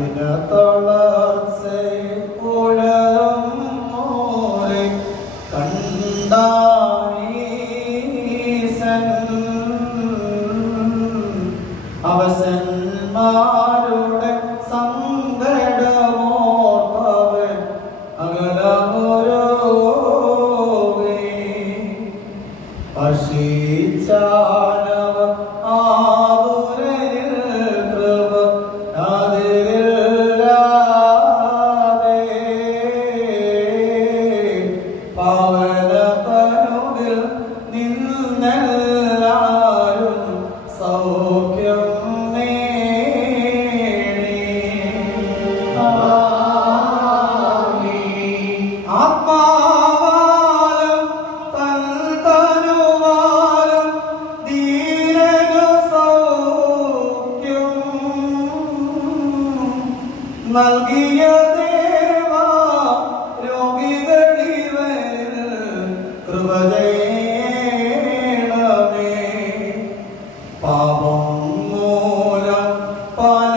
അതിന് തളർച്ച ഉഴറും മോരെ കണ്ടാനീസൻ അവസന്മാരുടെ സങ്കടമോർപ്പവൻ അകലമുരോവേ. ഹർഷിച്ചാനവ ആതുരനിൽ പവന തനുവിൽ നിന്നെല്ലാരും സൗഖ്യം നേടി. ആത്മാവാലും തൻ തനുവാലും ദീനനു സൗഖ്യം നൽകിയത് പാപം മൂലം പല